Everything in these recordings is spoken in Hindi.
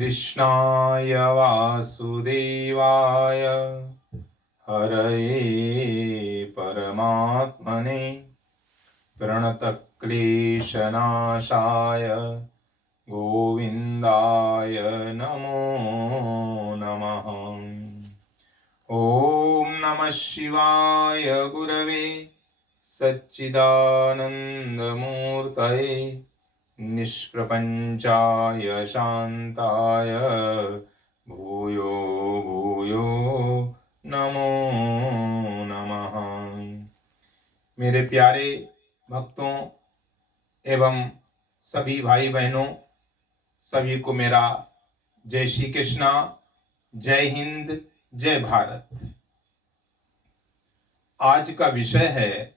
कृष्णाय वासुदेवाय हरये परमात्मने प्रणतक्लेशनाशाय गोविन्दाय नमो नमः। ॐ नमः शिवाय गुरवे सच्चिदानन्दमूर्तये निष्प्रपञ्चाय शान्ताय भूयो भूयो नमो नमः। मेरे प्यारे भक्तों एवं सभी भाई बहनों, सभी को मेरा जय श्री कृष्णा, जय हिंद, जय भारत। आज का विषय है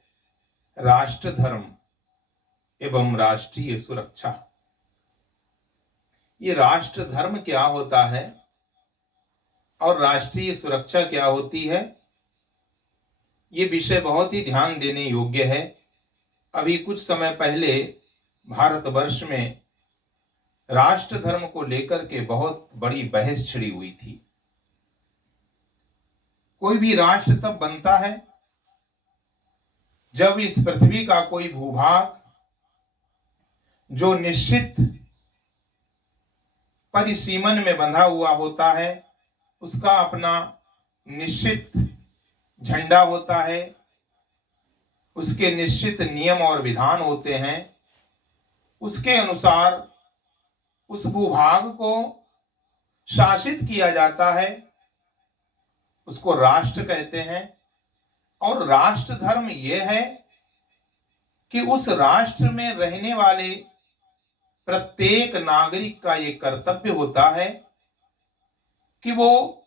राष्ट्र धर्म एवं राष्ट्रीय सुरक्षा। ये राष्ट्र धर्म क्या होता है और राष्ट्रीय सुरक्षा क्या होती है, ये विषय बहुत ही ध्यान देने योग्य है। अभी कुछ समय पहले भारतवर्ष में राष्ट्र धर्म को लेकर के बहुत बड़ी बहस छिड़ी हुई थी। कोई भी राष्ट्र तब बनता है जब इस पृथ्वी का कोई भूभाग जो निश्चित परिसीमन में बंधा हुआ होता है, उसका अपना निश्चित झंडा होता है, उसके निश्चित नियम और विधान होते हैं। उसके अनुसार उस भूभाग को शासित किया जाता है, उसको राष्ट्र कहते हैं। और राष्ट्र धर्म यह है कि उस राष्ट्र में रहने वाले प्रत्येक नागरिक का यह कर्तव्य होता है कि वो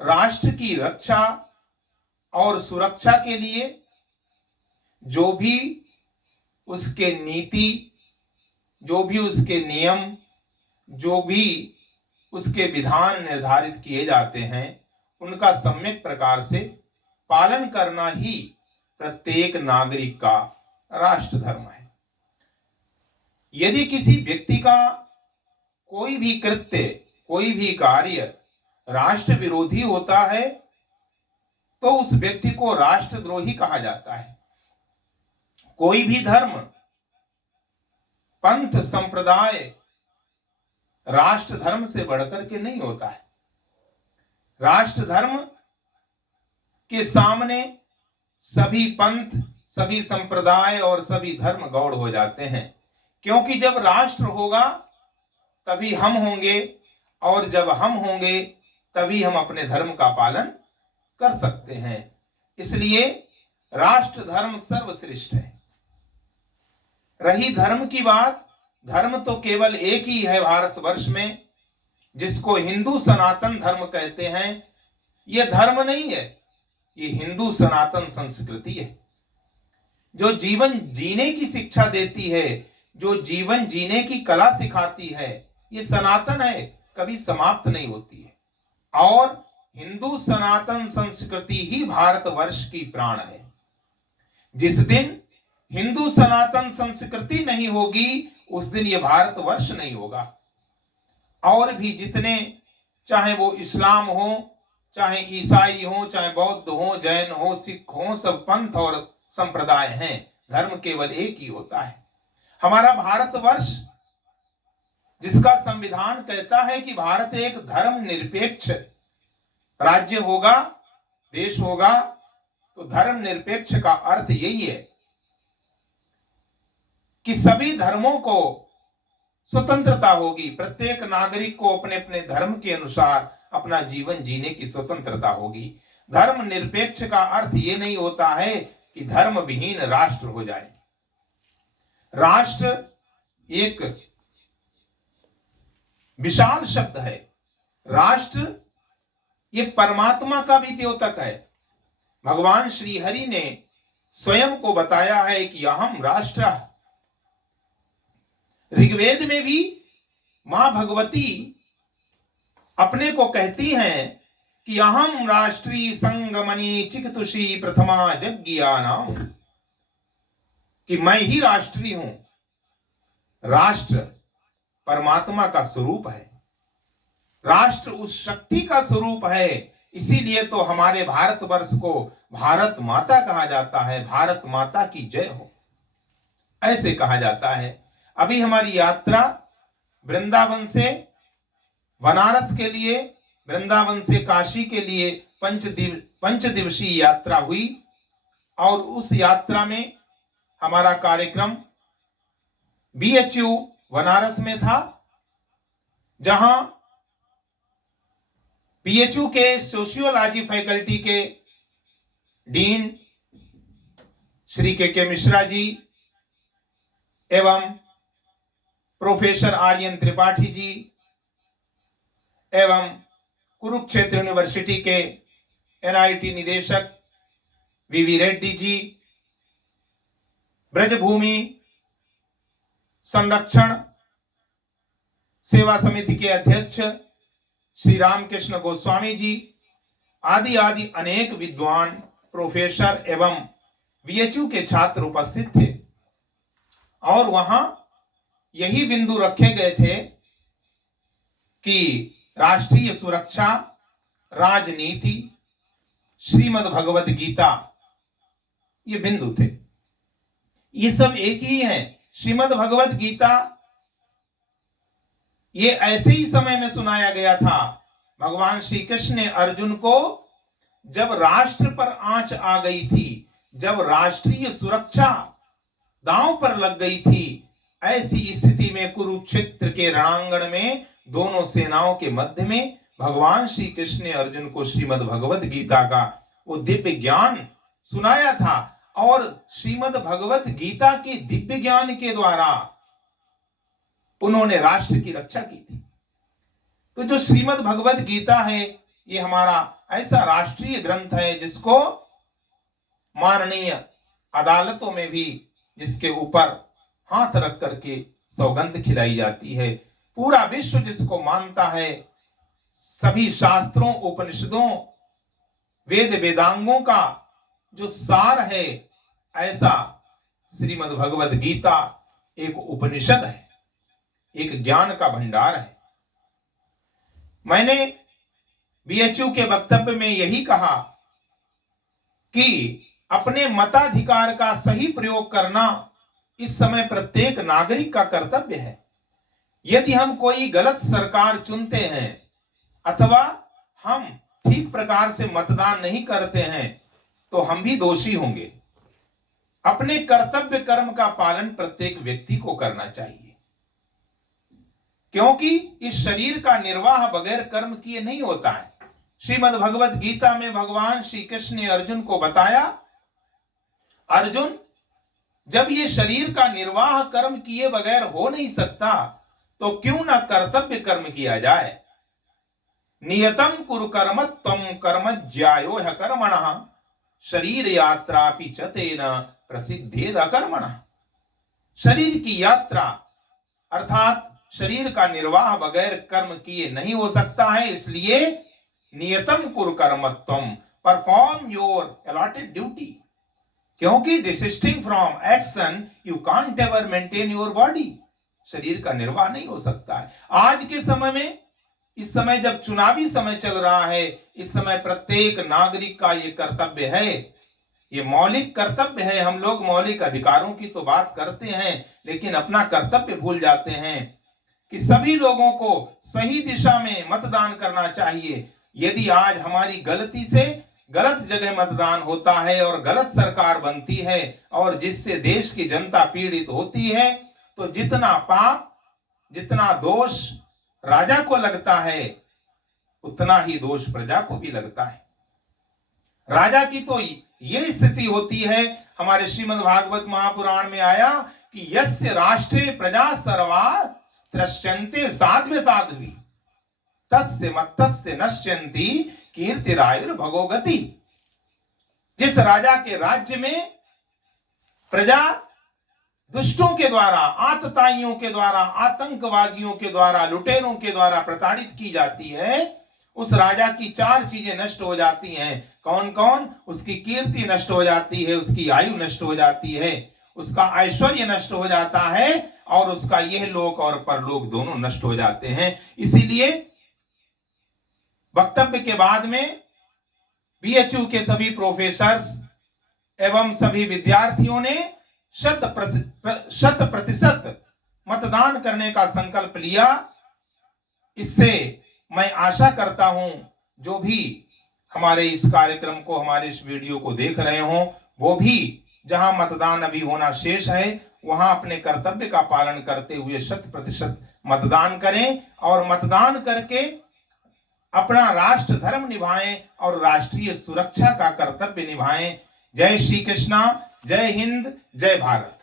राष्ट्र की रक्षा और सुरक्षा के लिए जो भी उसके नीति, जो भी उसके नियम, जो भी उसके विधान निर्धारित किए जाते हैं, उनका सम्यक प्रकार से पालन करना ही प्रत्येक नागरिक का राष्ट्र धर्म है। यदि किसी व्यक्ति का कोई भी कृत्य, कोई भी कार्य राष्ट्र विरोधी होता है तो उस व्यक्ति को राष्ट्रद्रोही कहा जाता है। कोई भी धर्म, पंथ, संप्रदाय राष्ट्र धर्म से बढ़कर के नहीं होता है। राष्ट्र धर्म के सामने सभी पंथ, सभी संप्रदाय और सभी धर्म गौड़ हो जाते हैं, क्योंकि जब राष्ट्र होगा तभी हम होंगे, और जब हम होंगे तभी हम अपने धर्म का पालन कर सकते हैं। इसलिए राष्ट्र धर्म सर्वश्रेष्ठ है। रही धर्म की बात, धर्म तो केवल एक ही है भारतवर्ष में, जिसको हिंदू सनातन धर्म कहते हैं। यह धर्म नहीं है, ये हिंदू सनातन संस्कृति है, जो जीवन जीने की शिक्षा देती है, जो जीवन जीने की कला सिखाती है। ये सनातन है, कभी समाप्त नहीं होती है। और हिंदू सनातन संस्कृति ही भारतवर्ष की प्राण है। जिस दिन हिंदू सनातन संस्कृति नहीं होगी, उस दिन ये भारतवर्ष नहीं होगा। और भी जितने, चाहे वो इस्लाम हो, चाहे ईसाई हो, चाहे बौद्ध हो, जैन हो, सिख हो, सब पंथ और संप्रदाय हैं, धर्म केवल एक ही होता है। हमारा भारतवर्ष, जिसका संविधान कहता है कि भारत एक धर्म निरपेक्ष राज्य होगा, देश होगा, तो धर्म निरपेक्ष का अर्थ यही है कि सभी धर्मों को स्वतंत्रता होगी। प्रत्येक नागरिक को अपने अपने धर्म के अनुसार अपना जीवन जीने की स्वतंत्रता होगी। धर्म निरपेक्ष का अर्थ यह नहीं होता है कि धर्म विहीन राष्ट्र हो जाए। राष्ट्र एक विशाल शब्द है। राष्ट्र ये परमात्मा का भी द्योतक है। भगवान श्री हरि ने स्वयं को बताया है कि अहम राष्ट्र। ऋग्वेद में भी मां भगवती अपने को कहती हैं कि अहम राष्ट्री संगमनी चिकितुषी प्रथमा जज्ञानाम, कि मैं ही राष्ट्री हूं। राष्ट्र परमात्मा का स्वरूप है। राष्ट्र उस शक्ति का स्वरूप है। इसीलिए तो हमारे भारतवर्ष को भारत माता कहा जाता है। भारत माता की जय हो, ऐसे कहा जाता है। अभी हमारी यात्रा वृंदावन से बनारस के लिए, वृंदावन से काशी के लिए पंच दिवसीय यात्रा हुई। और उस यात्रा में हमारा कार्यक्रम BHU बनारस में था, जहां BHU के सोशियोलॉजी फैकल्टी के डीन श्री के मिश्रा जी एवं प्रोफेसर आर्यन त्रिपाठी जी एवं कुरुक्षेत्र यूनिवर्सिटी के NIT निदेशक VV रेड्डी जी, ब्रजभूमि संरक्षण सेवा समिति के अध्यक्ष श्री रामकृष्ण गोस्वामी जी आदि आदि अनेक विद्वान, प्रोफेसर एवं BHU के छात्र उपस्थित थे। और वहां यही बिंदु रखे गए थे कि राष्ट्रीय सुरक्षा, राजनीति, श्रीमद् भगवत गीता, ये बिंदु थे। ये सब एक ही है। श्रीमद् भगवत गीता ये ऐसे ही समय में सुनाया गया था। भगवान श्री कृष्ण ने अर्जुन को जब राष्ट्र पर आंच आ गई थी, जब राष्ट्रीय सुरक्षा दांव पर लग गई थी, ऐसी स्थिति में कुरुक्षेत्र के रणांगण में दोनों सेनाओं के मध्य में भगवान श्री कृष्ण ने अर्जुन को श्रीमद् भगवत गीता का वो दिव्य ज्ञान सुनाया था। और श्रीमद् भगवत गीता के दिव्य ज्ञान के द्वारा उन्होंने राष्ट्र की रक्षा की थी। तो जो श्रीमद् भगवत गीता है, ये हमारा ऐसा राष्ट्रीय ग्रंथ है जिसको माननीय अदालतों में भी जिसके ऊपर हाथ रख करके सौगंध खिलाई जाती है। पूरा विश्व जिसको मानता है। सभी शास्त्रों, उपनिषदों, वेद वेदांगों का जो सार है, ऐसा श्रीमद् भगवत गीता एक उपनिषद है, एक ज्ञान का भंडार है। मैंने BHU के वक्तव्य में यही कहा कि अपने मताधिकार का सही प्रयोग करना इस समय प्रत्येक नागरिक का कर्तव्य है। यदि हम कोई गलत सरकार चुनते हैं अथवा हम ठीक प्रकार से मतदान नहीं करते हैं तो हम भी दोषी होंगे। अपने कर्तव्य कर्म का पालन प्रत्येक व्यक्ति को करना चाहिए, क्योंकि इस शरीर का निर्वाह बगैर कर्म किए नहीं होता है। श्रीमद् भगवत गीता में भगवान श्री कृष्ण ने अर्जुन को बताया, अर्जुन, जब ये शरीर का निर्वाह कर्म किए बगैर हो नहीं सकता तो क्यों ना कर्तव्य कर्म किया जाए। नियतम कुरु कर्म त्वं कर्म ज्यायो ह्य कर्मणः शरीर यात्रापि च तेन प्रसिद्धेद कर्मणः। शरीर की यात्रा अर्थात शरीर का निर्वाह बगैर कर्म किए नहीं हो सकता है। इसलिए नियतम कुरु कर्म त्वं, परफॉर्म योर अलॉटेड ड्यूटी, क्योंकि desisting from action you can't ever maintain your body. शरीर का निर्वाह नहीं हो सकता है। आज के समय में, इस समय जब चुनावी समय चल रहा है, इस समय प्रत्येक नागरिक का ये कर्तव्य है, ये मौलिक कर्तव्य है। हम लोग मौलिक अधिकारों की तो बात करते हैं, लेकिन अपना कर्तव्य भूल जाते हैं कि सभी लोगों को सही दिशा में मतदान करना चाहिए। यदि आज हमारी गलती से गलत जगह मतदान होता है और गलत सरकार बनती है और जिससे देश की जनता पीड़ित होती है, तो जितना पाप, जितना दोष राजा को लगता है, उतना ही दोष प्रजा को भी लगता है। राजा की तो ये स्थिति होती है, हमारे श्रीमद् भागवत महापुराण में आया कि यस्य राष्ट्रे प्रजा सर्वा त्रश्यन्ते साध्वे साध्वी तस्य मत्तस्य नश्यन्ति कीर्तिरायुर्भगोगति। जिस राजा के राज्य में प्रजा दुष्टों के द्वारा, आतताइयों के द्वारा, आतंकवादियों के द्वारा, लुटेरों के द्वारा प्रताड़ित की जाती है, उस राजा की चार चीजें नष्ट हो जाती हैं। कौन कौन? उसकी कीर्ति नष्ट हो जाती है, उसकी आयु नष्ट हो जाती है, उसका ऐश्वर्य नष्ट हो जाता है और उसका यह लोक और परलोक दोनों नष्ट हो जाते हैं। इसीलिए वक्तव्य के बाद में बीएचयू के सभी प्रोफेसर्स एवं सभी विद्यार्थियों ने 100% मतदान करने का संकल्प लिया। इससे मैं आशा करता हूं जो भी हमारे इस कार्यक्रम को, हमारे इस वीडियो को देख रहे हों, वो भी जहां मतदान अभी होना शेष है वहां अपने कर्तव्य का पालन करते हुए 100% मतदान करें और मतदान करके अपना राष्ट्र धर्म निभाएं और राष्ट्रीय सुरक्षा का कर्तव्य निभाएं। जय श्री कृष्णा, जय हिंद, जय भारत।